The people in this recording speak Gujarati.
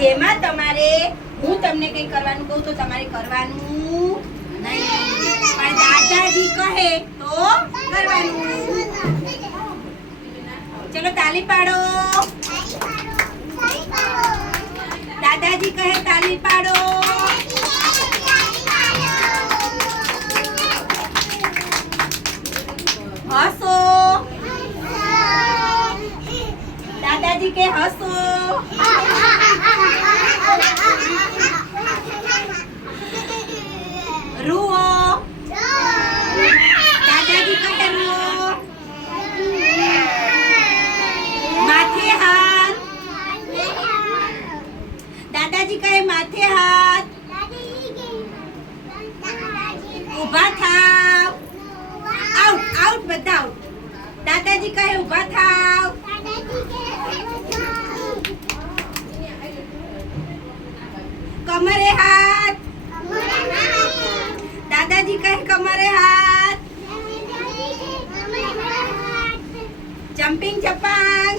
જેમાં તમારે હું તમને કંઈ કરવાનું કહું તો તમારે કરવાનું નહીં, પણ દાદાજી કહે તો કરવાનું. ચલો તાલી પાડો. દાદાજી કહે તાલી પાડો. હસો. દાદાજી કે હસો. રૂઓ. દાદાજી કહે રૂઓ. માથે હાથ. દાદાજી કહે માથે હાથ. ઊભા થાવ. આઉટ આઉટ બધા આઉટ. દાદાજી કહે ઊભા થાવ. કમરે હાથ. દાદાજી કહે કમરે હાથ. જમ્પિંગ જપાંગ.